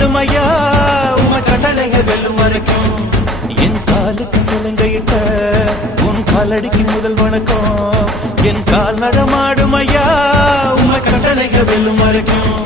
நடமாடும் ஐயா உமை கட்டளைகள் வெல்லும் வரைக்கும் என் காலுக்கு சிலங்கையிட்ட உன் காலடிக்கு முதல் வணக்கம் என் கால் நடமாடும் ஐயா உமை கட்டளைகள் வெல்லும் வரைக்கும்